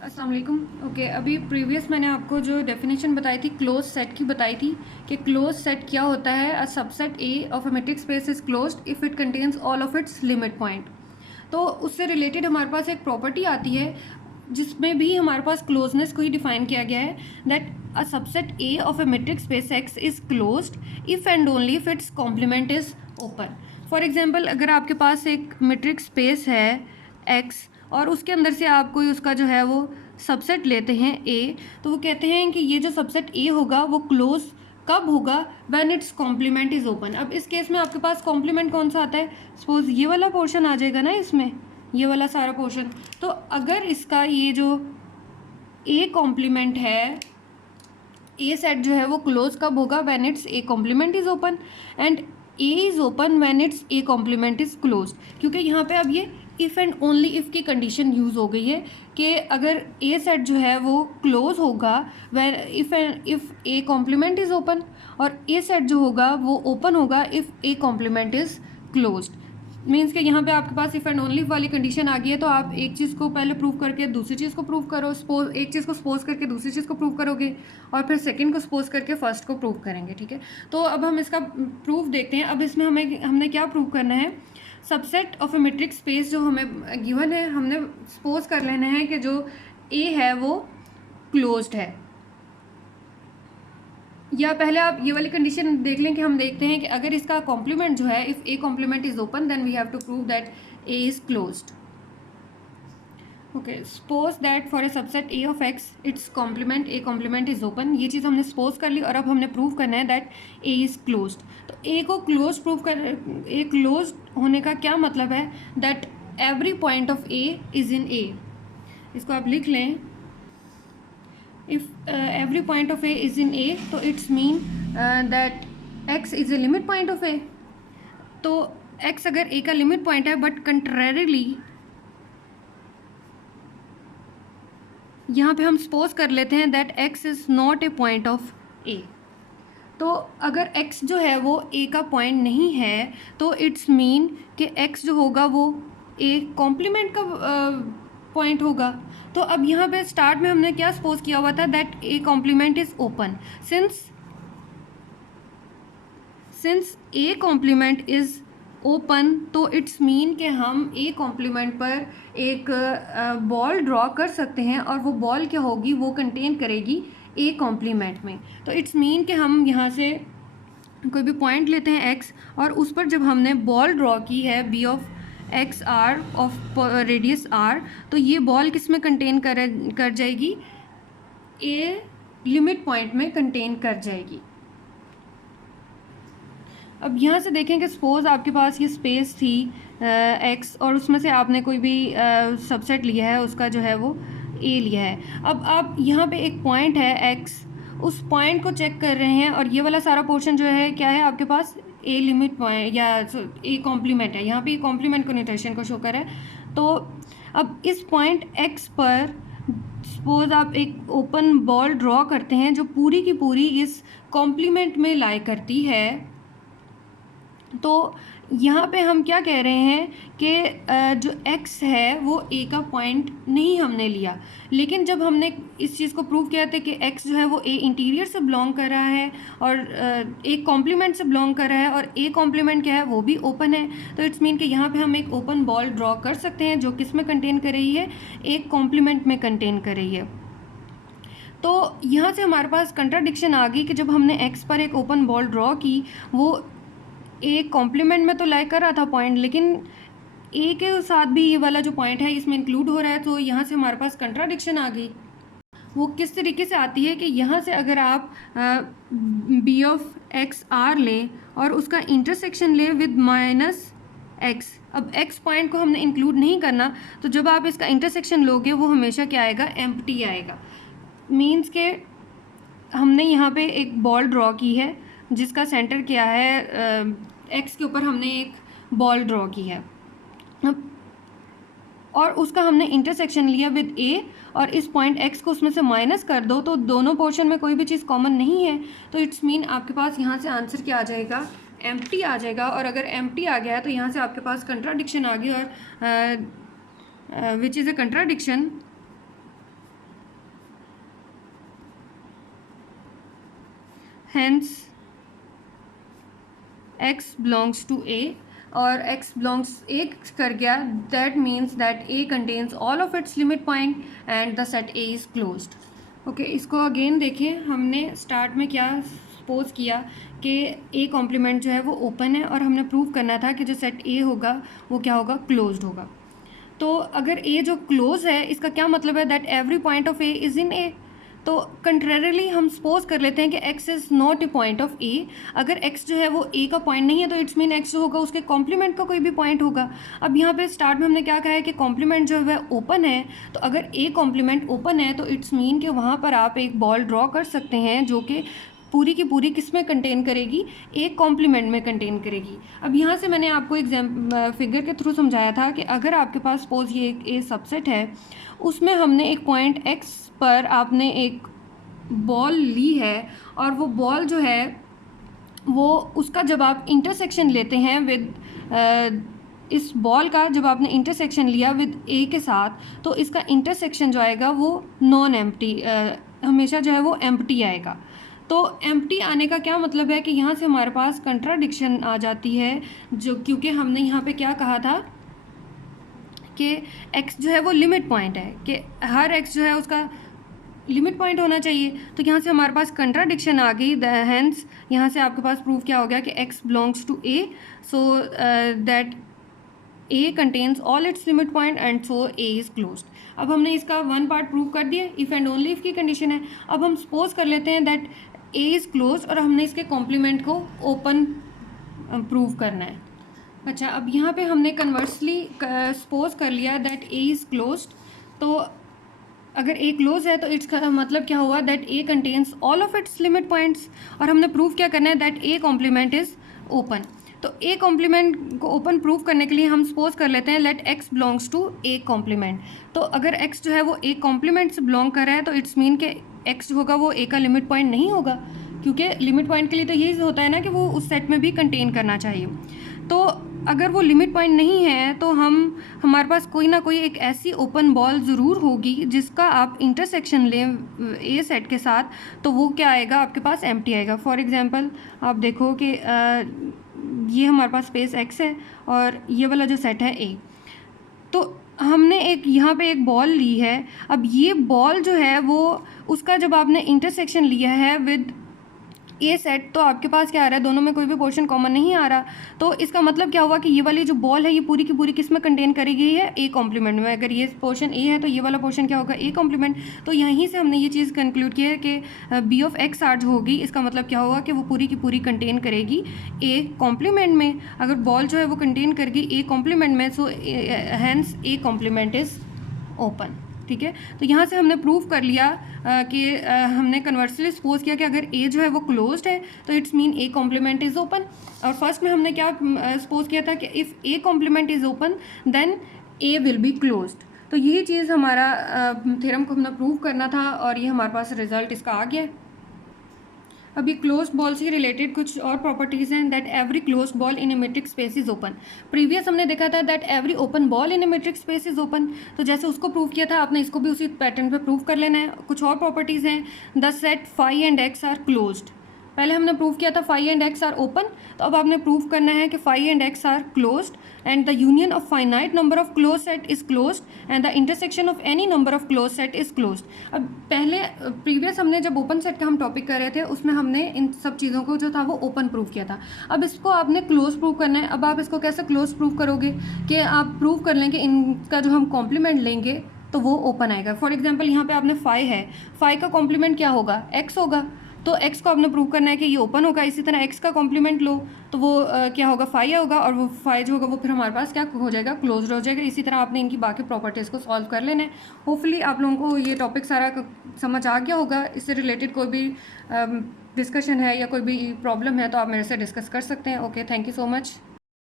अस्सलाम वालेकुम। ओके, अभी प्रीवियस मैंने आपको जो डेफिनेशन बताई थी क्लोज सेट की बताई थी कि क्लोज सेट क्या होता है। अ subset A of a matrix space is closed if it contains all of its limit point. तो उससे रिलेटेड हमारे पास एक प्रॉपर्टी आती है जिसमें भी हमारे पास क्लोजनेस को ही डिफाइन किया गया है, that a subset A of a matrix space X is closed if and only if its complement is open. For example, अगर आपके पास एक मैट्रिक्स स्पेस है एक्स और उसके अंदर से आप कोई उसका जो है वो सबसेट लेते हैं ए, तो वो कहते हैं कि ये जो सबसेट ए होगा वो क्लोज कब होगा, when its complement is open. अब इस केस में आपके पास कॉम्प्लीमेंट कौन सा आता है, सपोज ये वाला पोर्शन आ जाएगा ना इसमें, ये वाला सारा पोर्शन। तो अगर इसका ये जो ए कॉम्प्लीमेंट है, ए सेट जो है वो क्लोज कब होगा, when its A complement is open, and A is open when its A complement is close. क्योंकि यहाँ पे अब ये इफ़ एंड ओनली इफ़ की कंडीशन यूज़ हो गई है कि अगर ए सेट जो है वो क्लोज होगा when if A complement is open, और ए सेट जो होगा वो ओपन होगा if A complement is closed. Means कि यहाँ पे आपके पास इफ़ एंड ओनली वाली कंडीशन आ गई है, तो आप एक चीज़ को पहले प्रूव करके दूसरी चीज़ को प्रूव करो, सपोज एक चीज़ को सपोज करके दूसरी चीज़ को प्रूव करोगे, और फिर सेकंड को सपोज करके फर्स्ट को प्रूव करेंगे। ठीक है, तो अब हम इसका प्रूफ देखते हैं। अब इसमें हमने क्या प्रूव करना है, subset of A matrix space जो हमें गिवन है, हमने सपोज कर लेना है कि जो ए है वो क्लोज्ड है। या पहले आप ये वाली कंडीशन देख लें कि हम देखते हैं कि अगर इसका कॉम्प्लीमेंट जो है, if A complement is open then we have to prove that A is closed. Okay, suppose that for a subset A of X its complement A complement is open. ये चीज़ हमने सपोज कर ली और अब हमने prove करना है that A is closed. तो ए को क्लोज प्रूव कर, ए क्लोज होने का क्या मतलब है, that every point of A is in A. इसको आप लिख लें, if every point of a is in a, तो it's mean that x is a limit point of a। तो x अगर a का लिमिट पॉइंट है, बट कंट्रेरिली यहाँ पे हम सपोज कर लेते हैं that x is not a point of a। तो अगर x जो है वो a का पॉइंट नहीं है, तो इट्स मीन कि x जो होगा वो a कॉम्प्लीमेंट का पॉइंट होगा। तो अब यहाँ पे स्टार्ट में हमने क्या सपोज किया हुआ था, that A complement is open. Since A complement is open, तो इट्स मीन कि हम ए कॉम्प्लीमेंट पर एक बॉल ड्रॉ कर सकते हैं, और वो बॉल क्या होगी, वो कंटेन करेगी ए कॉम्प्लीमेंट में। तो इट्स मीन कि हम यहाँ से कोई भी पॉइंट लेते हैं एक्स, और उस पर जब हमने बॉल ड्रॉ की है B of X R of radius R, तो ये बॉल किस में कंटेन कर जाएगी, ए लिमिट पॉइंट में कंटेन कर जाएगी। अब यहाँ से देखें कि सपोज आपके पास ये स्पेस थी एक्स, और उसमें से आपने कोई भी सबसेट लिया है, उसका जो है वो ए लिया है। अब आप यहाँ पे एक पॉइंट है एक्स, उस पॉइंट को चेक कर रहे हैं, और ये वाला सारा पोर्शन जो है क्या है आपके पास, ए लिमिट पॉइंट या ए कॉम्प्लीमेंट है। यहाँ पे कॉम्प्लीमेंट को नोटेशन को शो कर है। तो अब इस पॉइंट एक्स पर सपोज आप एक ओपन बॉल ड्रॉ करते हैं जो पूरी की पूरी इस कॉम्प्लीमेंट में लाई करती है। तो यहाँ पे हम क्या कह रहे हैं कि जो x है वो a का पॉइंट नहीं हमने लिया, लेकिन जब हमने इस चीज़ को प्रूव किया था कि x जो है वो a इंटीरियर से बिलोंग कर रहा है और a कॉम्प्लीमेंट से बिलोंग कर रहा है, और a कॉम्प्लीमेंट क्या है, वो भी ओपन है। तो इट्स मीन कि यहाँ पे हम एक ओपन बॉल ड्रॉ कर सकते हैं जो किस में कंटेन कर रही है, एक कॉम्प्लीमेंट में कंटेन कर रही है। तो यहाँ से हमारे पास कंट्राडिक्शन आ गई कि जब हमने x पर एक ओपन बॉल ड्रॉ की, वो ए कॉम्प्लीमेंट में तो लाई कर रहा था पॉइंट, लेकिन ए के साथ भी ये वाला जो पॉइंट है इसमें इंक्लूड हो रहा है। तो यहाँ से हमारे पास कंट्राडिक्शन आ गई। वो किस तरीके से आती है कि यहाँ से अगर आप बी ऑफ एक्स आर लें और उसका इंटरसेक्शन लें विद माइनस एक्स, अब एक्स पॉइंट को हमने इंक्लूड नहीं करना, तो जब आप इसका इंटरसेक्शन लोगे वो हमेशा क्या आएगा, एम्प्टी आएगा। मीन्स के हमने यहाँ पे एक बॉल ड्रॉ की है जिसका सेंटर क्या है, एक्स के ऊपर हमने एक बॉल ड्रॉ की है, और उसका हमने इंटरसेक्शन लिया विद ए, और इस पॉइंट एक्स को उसमें से माइनस कर दो, तो दोनों पोर्शन में कोई भी चीज़ कॉमन नहीं है। तो इट्स मीन आपके पास यहाँ से आंसर क्या आ जाएगा, एम्प्टी आ जाएगा। और अगर एम्प्टी आ गया है तो यहाँ से आपके पास कंट्राडिक्शन आ गई, और which is a contradiction hence x belongs to A, और x belongs A कर गया, that means that A contains all of its limit point and the set A is closed. Okay इसको अगेन देखें, हमने start में क्या suppose किया कि A कॉम्प्लीमेंट जो है वो ओपन है, और हमने प्रूव करना था कि जो सेट A होगा वो क्या होगा, क्लोज्ड होगा. तो अगर A जो क्लोज है, इसका क्या मतलब है, that every point of A is in A. तो कंट्रेरली हम सपोज कर लेते हैं कि x is not a point of A. अगर x जो है वो A का पॉइंट नहीं है तो इट्स मीन x जो होगा उसके कॉम्प्लीमेंट का कोई भी पॉइंट होगा. अब यहाँ पे स्टार्ट में हमने क्या कहा है कि कॉम्प्लीमेंट जो है ओपन है, तो अगर A कॉम्प्लीमेंट ओपन है तो इट्स मीन कि वहाँ पर आप एक बॉल ड्रॉ कर सकते हैं जो कि पूरी की पूरी किस में कंटेन करेगी, एक कॉम्प्लीमेंट में कंटेन करेगी. अब यहाँ से मैंने आपको फिगर के थ्रू समझाया था कि अगर आपके पास सपोज ये एक ए सबसेट है, उसमें हमने एक पॉइंट एक्स पर आपने एक बॉल ली है, और वो बॉल जो है वो उसका जब आप इंटरसेक्शन लेते हैं विद इस बॉल का जब आपने इंटरसेक्शन लिया विद ए के साथ, तो इसका इंटरसेक्शन जो आएगा वो नॉन एम्प्टी, हमेशा जो है वो एम्प्टी आएगा. तो एम्प्टी आने का क्या मतलब है कि यहाँ से हमारे पास कंट्राडिक्शन आ जाती है, जो क्योंकि हमने यहाँ पे क्या कहा था कि x जो है वो लिमिट पॉइंट है, कि हर x जो है उसका लिमिट पॉइंट होना चाहिए. तो यहाँ से हमारे पास कंट्राडिक्शन आ गई, हैंस यहाँ से आपके पास प्रूफ क्या हो गया कि x belongs to A, so that A contains all its limit point and so A is closed. अब हमने इसका वन पार्ट प्रूव कर दिया, इफ़ एंड ओनली इफ़ की कंडीशन है. अब हम सपोज कर लेते हैं दैट A इज़ क्लोज, और हमने इसके कॉम्प्लीमेंट को ओपन प्रूव करना है. अच्छा, अब यहाँ पे हमने कन्वर्सली सपोज कर लिया दैट A इज़ क्लोज्ड. तो अगर A क्लोज है तो इट्स मतलब क्या हुआ, that A contains all of its limit points, और हमने प्रूव क्या करना है, that A complement is open. तो A कॉम्प्लीमेंट को ओपन प्रूव करने के लिए हम सपोज कर लेते हैं let x belongs to A complement. तो अगर x जो है वो A कॉम्प्लीमेंट से बिलोंग कर रहा है तो इट्स मीन कि x जो होगा वो A का लिमिट पॉइंट नहीं होगा, क्योंकि लिमिट पॉइंट के लिए तो यही होता है ना कि वो उस सेट में भी कंटेन करना चाहिए. तो अगर वो लिमिट पॉइंट नहीं है तो हमारे पास कोई ना कोई एक ऐसी ओपन बॉल ज़रूर होगी जिसका आप इंटरसेक्शन लें ए सेट के साथ, तो वो क्या आएगा, आपके पास एम्प्टी आएगा. फॉर एग्जांपल आप देखो कि ये हमारे पास स्पेस x है और ये वाला जो सेट है A. तो हमने एक यहाँ पे एक बॉल ली है. अब ये बॉल जो है वो उसका जब आपने इंटरसेक्शन लिया है विद ए सेट, तो आपके पास क्या आ रहा है, दोनों में कोई भी पोर्शन कॉमन नहीं आ रहा. तो इसका मतलब क्या हुआ कि ये वाली जो बॉल है ये पूरी की पूरी किस में कंटेन करेगी है, ए कॉम्प्लीमेंट में. अगर ये पोर्शन ए है तो ये वाला पोर्शन क्या होगा, ए कॉम्प्लीमेंट. तो यहीं से हमने ये चीज़ कंक्लूड की है कि बी ऑफ एक्स आर जो होगी, इसका मतलब क्या होगा कि वो पूरी की पूरी कंटेन करेगी ए कॉम्प्लीमेंट में. अगर बॉल जो है वो कंटेन करेगी ए कॉम्प्लीमेंट में, so hence A complement is open. ठीक है, तो यहाँ से हमने प्रूव कर लिया कि हमने कन्वर्सली सपोज किया कि अगर A जो है वो क्लोज्ड है तो its mean A complement is open. और फर्स्ट में हमने क्या सपोज किया था कि if A complement is open then A will be closed. तो यही चीज़ हमारा थ्योरम को हमने प्रूव करना था, और ये हमारे पास रिजल्ट इसका आ गया. अभी क्लोज्ड बॉल से रिलेटेड कुछ और प्रॉपर्टीज़ हैं. That every closed ball in a metric space is open. Previous हमने देखा था that every open ball in a metric space is open. तो जैसे उसको प्रूव किया था, आपने इसको भी उसी पैटर्न पे प्रूव कर लेना है. कुछ और प्रॉपर्टीज़ हैं. The set phi and X are closed. पहले हमने प्रूव किया था phi and X are open, तो अब आपने प्रूव करना है कि phi and X are closed and the union of finite number of close set is closed and the intersection of any number of close set is closed. अब पहले previous हमने जब ओपन सेट का हम topic कर रहे थे उसमें हमने इन सब चीज़ों को जो था वो ओपन प्रूव किया था. अब इसको आपने क्लोज प्रूव करना है. अब आप इसको कैसे क्लोज प्रूव करोगे कि आप प्रूव कर लें कि इनका जो हम कॉम्प्लीमेंट लेंगे तो वो ओपन आएगा. फॉर एग्जाम्पल यहाँ पे आपने फाई है, फाई का कॉम्प्लीमेंट क्या होगा, एक्स होगा. तो x को आपने प्रूव करना है कि ये ओपन होगा. इसी तरह x का कॉम्प्लीमेंट लो तो वो क्या होगा, फाई होगा, और वो फाई जो होगा वो फिर हमारे पास क्या हो जाएगा, क्लोज हो जाएगा. इसी तरह आपने इनकी बाकी प्रॉपर्टीज़ को सॉल्व कर लेना है. होपफुली आप लोगों को ये टॉपिक सारा समझ आ गया होगा. इससे रिलेटेड कोई भी डिस्कशन है या कोई भी प्रॉब्लम है तो आप मेरे से डिस्कस कर सकते हैं. Okay, thank you so much.